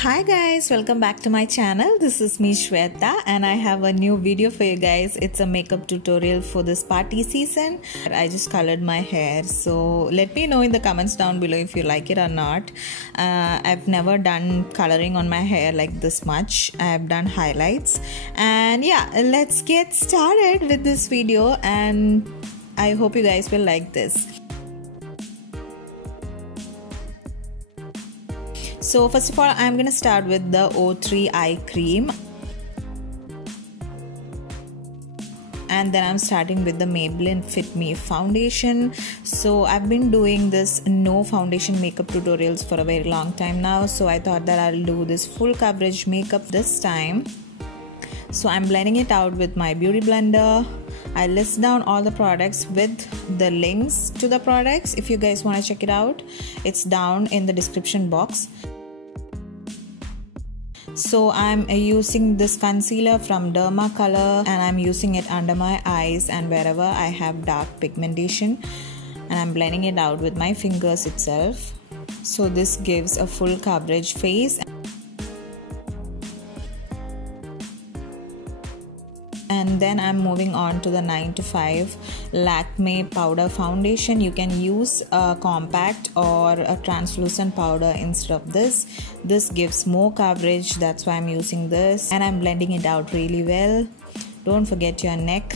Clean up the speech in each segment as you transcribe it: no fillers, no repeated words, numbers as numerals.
Hi guys, welcome back to my channel. This is me Swetha and I have a new video for you guys. It's a makeup tutorial for this party season. I just colored my hair, so let me know in the comments down below if you like it or not. I've never done coloring on my hair like this much. I've done highlights, and yeah, let's get started with this video and I hope you guys will like this. So first of all, I'm going to start with the O3 eye cream, and then I'm starting with the Maybelline Fit Me foundation. So I've been doing this no foundation makeup tutorials for a very long time now, so I thought that I'll do this full coverage makeup this time. So I'm blending it out with my beauty blender. I list down all the products with the links to the products. If you guys want to check it out, it's down in the description box. So I'm using this concealer from Derma color and I'm using it under my eyes and wherever I have dark pigmentation, and I'm blending it out with my fingers itself. So this gives a full coverage face. And then I'm moving on to the 9to5 Lakme powder foundation. You can use a compact or a translucent powder instead of this. This gives more coverage, that's why I'm using this, and I'm blending it out really well. Don't forget your neck.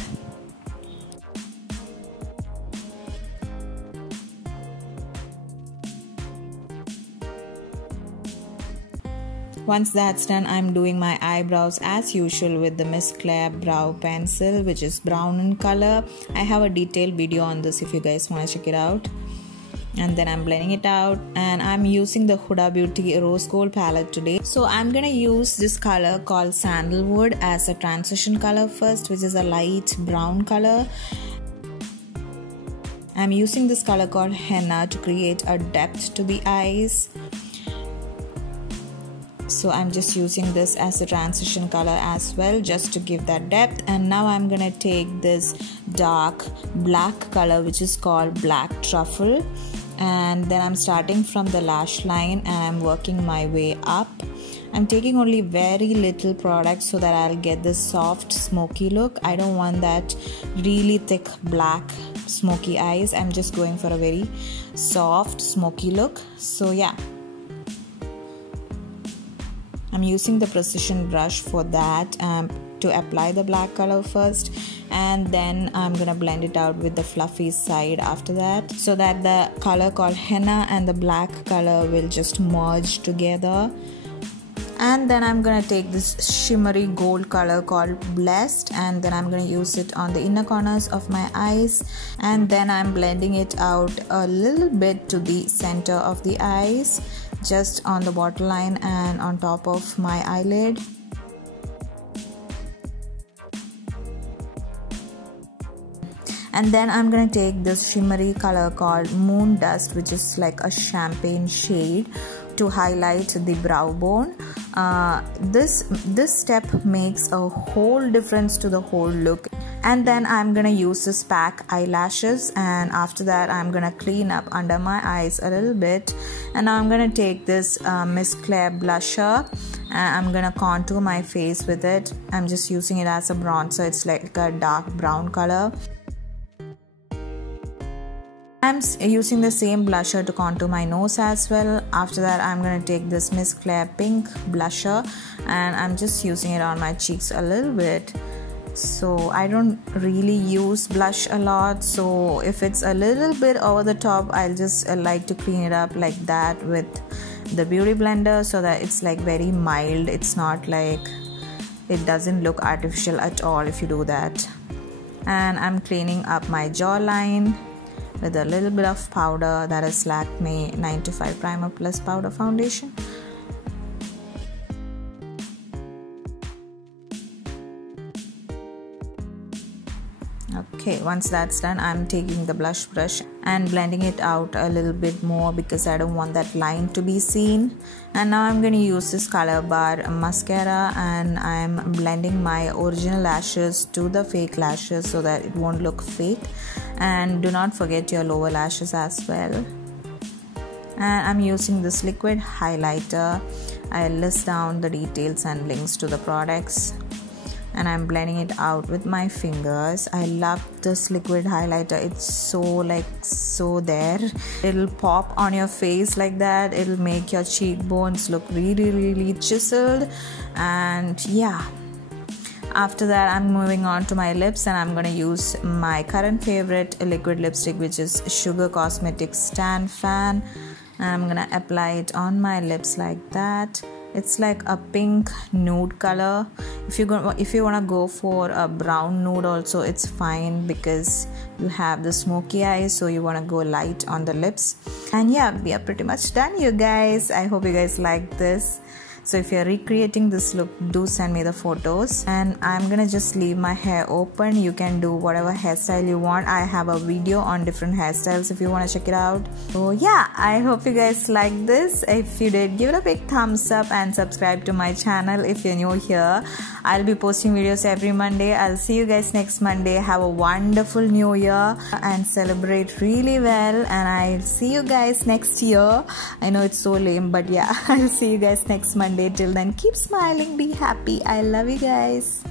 Once that's done, I'm doing my eyebrows as usual with the Miss Claire brow pencil, which is brown in color. I have a detailed video on this if you guys want to check it out. And then I'm blending it out, and I'm using the Huda Beauty Rose Gold palette today. So I'm gonna use this color called Sandalwood as a transition color first, which is a light brown color. I'm using this color called Henna to create a depth to the eyes. So I'm just using this as a transition color as well, just to give that depth. And now I'm gonna take this dark black color, which is called Black Truffle, and then I'm starting from the lash line and I'm working my way up. I'm taking only very little product so that I'll get this soft smoky look. I don't want that really thick black smoky eyes. I'm just going for a very soft smoky look. So yeah, I'm using the precision brush for that to apply the black color first, and then I'm gonna blend it out with the fluffy side after that, so that the color called Henna and the black color will just merge together. And then I'm gonna take this shimmery gold color called Blessed, and then I'm gonna use it on the inner corners of my eyes, and then I'm blending it out a little bit to the center of the eyes, just on the waterline and on top of my eyelid. And then I'm gonna take this shimmery color called Moon Dust, which is like a champagne shade, to highlight the brow bone. This step makes a whole difference to the whole look. And then I'm gonna use this PAC Eye Lashes, and after that I'm gonna clean up under my eyes a little bit. And now I'm gonna take this Miss Claire blusher and I'm gonna contour my face with it. I'm just using it as a bronzer. It's like a dark brown color. I'm using the same blusher to contour my nose as well. After that I'm going to take this Miss Claire pink blusher and I'm just using it on my cheeks a little bit. So I don't really use blush a lot, so if it's a little bit over the top, I'll just like to clean it up like that with the beauty blender, so that it's like very mild. It's not like, it doesn't look artificial at all if you do that. And I'm cleaning up my jawline with a little bit of powder, that is Lakme 9to5 Primer Plus Powder Foundation. Okay, once that's done, I'm taking the blush brush and blending it out a little bit more because I don't want that line to be seen. And now I'm going to use this Colorbar mascara and I'm blending my original lashes to the fake lashes so that it won't look fake. And do not forget your lower lashes as well. And I'm using this liquid highlighter I'll list down the details and links to the products. And I'm blending it out with my fingers. I love this liquid highlighter. It's so there. It'll pop on your face like that. It'll make your cheekbones look really chiseled. And yeah, after that I'm moving on to my lips, and I'm gonna use my current favorite liquid lipstick, which is Sugar Cosmetics Stand Fan, and I'm gonna apply it on my lips like that. It's like a pink nude color. If you want to go for a brown nude also, it's fine, because you have the smoky eyes, so you want to go light on the lips. And yeah, we are pretty much done, you guys. I hope you guys like this. So if you're recreating this look, do send me the photos. And I'm gonna just leave my hair open. You can do whatever hairstyle you want. I have a video on different hairstyles if you want to check it out. So yeah, I hope you guys like this. If you did, give it a big thumbs up and subscribe to my channel if you're new here. I'll be posting videos every Monday. I'll see you guys next Monday. Have a wonderful new year and celebrate really well, and I'll see you guys next year. I know it's so lame, but yeah, I'll see you guys next Monday. Till then, keep smiling, be happy. I love you guys.